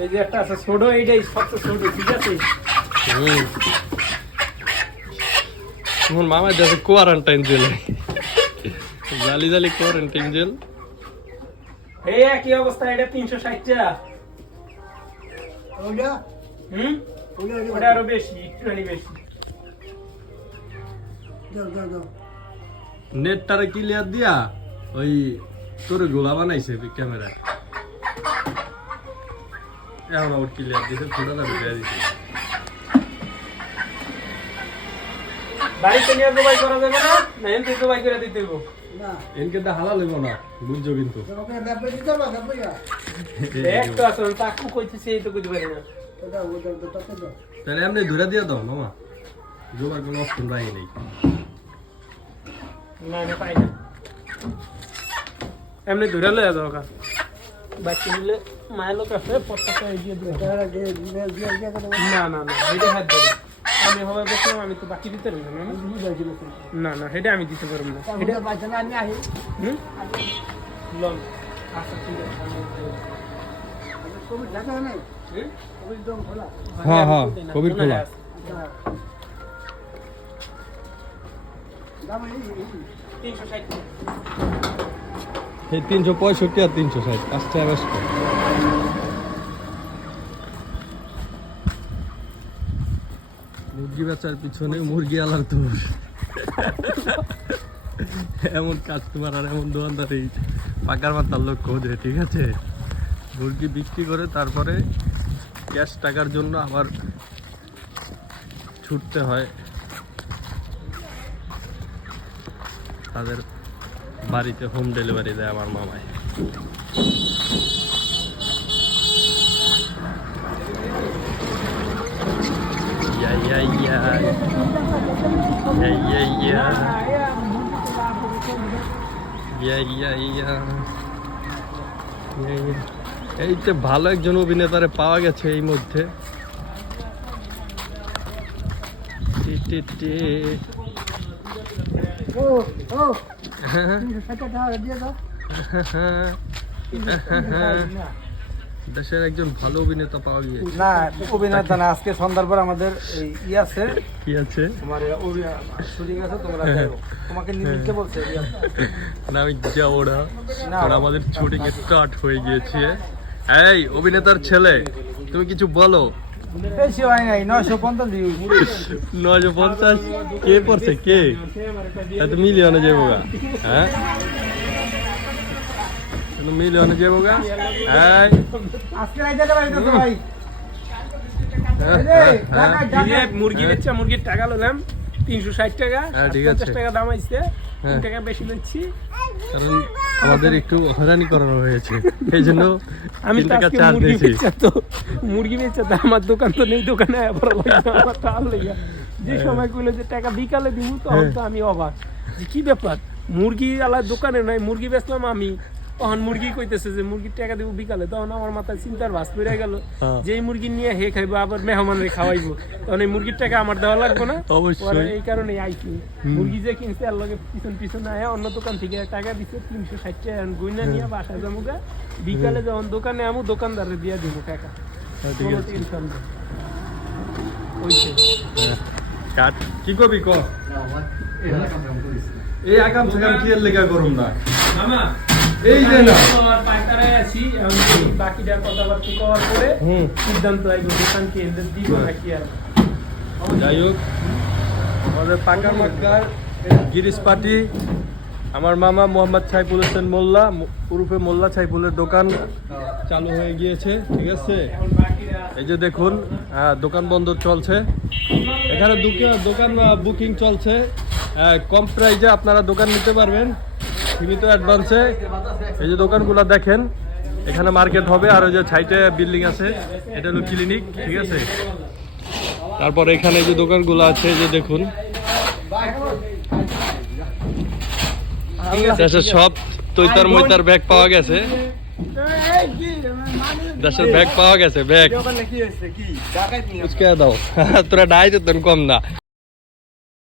এই যে একটা আছে ছোট, এইটাই সবচেয়ে ছোট, ঠিক আছে? মোর মামা যাবে কোয়ারেন্টাইন জেলে, জালি জালি কোয়ারেন্টাইন জেল। এই একই অবস্থা, এটা 360 টাকা। ওটা ওটা আরো বেশি, একটুখানি বেশি। যাও যাও যাও। নেটটারে ক্লিয়ার দিয়া ওই তোর গোলা বানাইছে ক্যামেরায়, এখন আবার ক্লিয়ার দিছে, ফটোটা ঢুকিয়ে দিছে। বাড়িতে নিয়ে জবাই করা যাবে না, না এনতে জবাই করে দিতে দেবো? না এনকে তো হালাল হইব না, বুঝছো কিন্তু। তোমাকে ব্যাপারে দিতে পারবা কইয়া একটু আছে তাকু কইতেছে, এই তো কইতে পারি না। ওটা ওটা তো দাও। তাহলে এমনি ধরে দিয়ে দাও মামা, জোবার কোনো অপশন রাই নেই। না না পাই না, এমনি ধরে লয়ে যাও কা। বাকি নিলে মায়ের লোক আছে, পটটা এগিয়ে দিও। তাহলে যে দিয়ে করে না না না, এটা হাত ধরে আমি হবে বসলাম, আমি তো বাকি দিতে পারবো না। দিয়ে যাইছিল না না, এটা আমি দিতে পারবো না। এটা বাচ্চা না আমি আহি হুম লন, আচ্ছা ঠিক আছে। কোভিড ঢাকা নাই কোভিড দম খোলা হ্যাঁ হ্যাঁ, কবির খোলা। দাম এই 360 এই 365 আর 360 পাঁচটা বেশ কম। মুরগি বেচার পিছনে মুরগি আলার তোর এমন কাস্টমার আর এমন দোকানদার এই পাকার মাথার লোক খোঁজে, ঠিক আছে? মুরগি বিক্রি করে তারপরে ক্যাশ টাকার জন্য আবার ছুটতে হয় তাদের বাড়িতে, হোম ডেলিভারি দেয় আমার মামায়। ইয়া ইয়া ইয়া ইয়া ইয়া ইয়া ইয়া ইয়া। এই তো ভালো একজন অভিনেতারে পাওয়া গেছে এই মধ্যে। ও ও 360 টাকা দিয়ে দাও দেশের একজন ভালো অভিনেতা পাওয়া গিয়েছে। না অভিনেতা না, আজকে সন্ধ্যার পর আমাদের এই ই আছে, কি আছে? তোমার শুটিং আছে, তোমরা যাও। তোমাকে নিতে বলছে না আমি যাবো না, না। কারণ আমাদের শুটিং স্টার্ট হয়ে গিয়েছে। এই অভিনেতার ছেলে, তুমি কিছু বলো। বেশি হয় নাই, 950 ভিউজ। 950 কে পড়ছে, কে এত মিলিয়নে যাবো গা? হ্যাঁ মিলিয়নে যাবো গা? এই আজকে রাইতে যাবে তো ভাই। মুরগি বেচা, মুরগির টাকা লইলাম 360 টাকা, হ্যাঁ, ঠিক আছে। 50 টাকা দাম আইছে, 3 টাকা বেশি লইছি। কারণ আমাদের একটু হয়রানি করানো হয়েছে, এই জন্য আমি 3 তো টাকা আজকে চার্জ মুরগি দিয়েছি। বেচা, তো মুরগি বেচা তো আমার দোকান তো নেই, দোকানে আবার লাগবে আমার টাল লাগা। যে সময় কইলো যে টাকা বিকালে দিব, তখন তো আমি অবাক যে কি ব্যাপার, মুরগি আলাদা দোকানে নাই, মুরগি বেচলাম আমি, তখন মুরগি কইতেছে যে মুরগির টাকা দিব বিকালে। তখন আমার মাথায় চিন্তার ভাস পড়ে গেল যে এই মুরগি নিয়ে হে খাইবো, আবার মেহমানরে খাওয়াইবো, তখন এই মুরগির টাকা আমার দেওয়া লাগবে না। অবশ্যই। পরে এই কারণে আইছি, মুরগি যে কিনছে আর লগে পিছন পিছন আয়া অন্য দোকান থেকে টাকা দিছে 360 টাকা, গুইনা নিয়ে বাসায় যামুগা, বিকালে যখন দোকানে আমু দোকানদারে দিয়া দিব টাকা। হ্যাঁ, ঠিক কোনো আছে। টেনশন নেই। ওইছে হ্যাঁ, কাট কি কবি ক? এই আগাম সাগাম কি এর লেগা করুম না মামা, এই যে না আর পাইকারে আছি, এখন বাকিটার কথাবার্তা কওয়ার পরে সিদ্ধান্ত আইব দোকান কি এদের দিব নাকি। আর যাই হোক, আমাদের পাকার মাক্কার গিরিশ পার্টি, আমার মামা মোহাম্মদ সাইফুল হোসেন মোল্লা উরুফে মোল্লা সাইফুলের দোকান চালু হয়ে গিয়েছে, ঠিক আছে? এই যে দেখুন, দোকান বন্ধ চলছে, এখানে দোকান বুকিং চলছে, কম প্রাইজে আপনারা দোকান নিতে পারবেন সীমিত অ্যাডভান্সে। এই যে দোকানগুলো দেখেন, এখানে মার্কেট হবে, আর ওই যে সাইডে বিল্ডিং আছে, এটা হলো ক্লিনিক, ঠিক আছে? তারপর এখানে যে দোকানগুলো আছে, এই যে দেখুন, দেশের সব তৈতার মৈতার ব্যাগ পাওয়া গেছে, দেশের ব্যাগ পাওয়া গেছে, ব্যাগ কি হয়েছে কি ঢাকায় নিয়ে দাও তোরা ডাইতে কম না।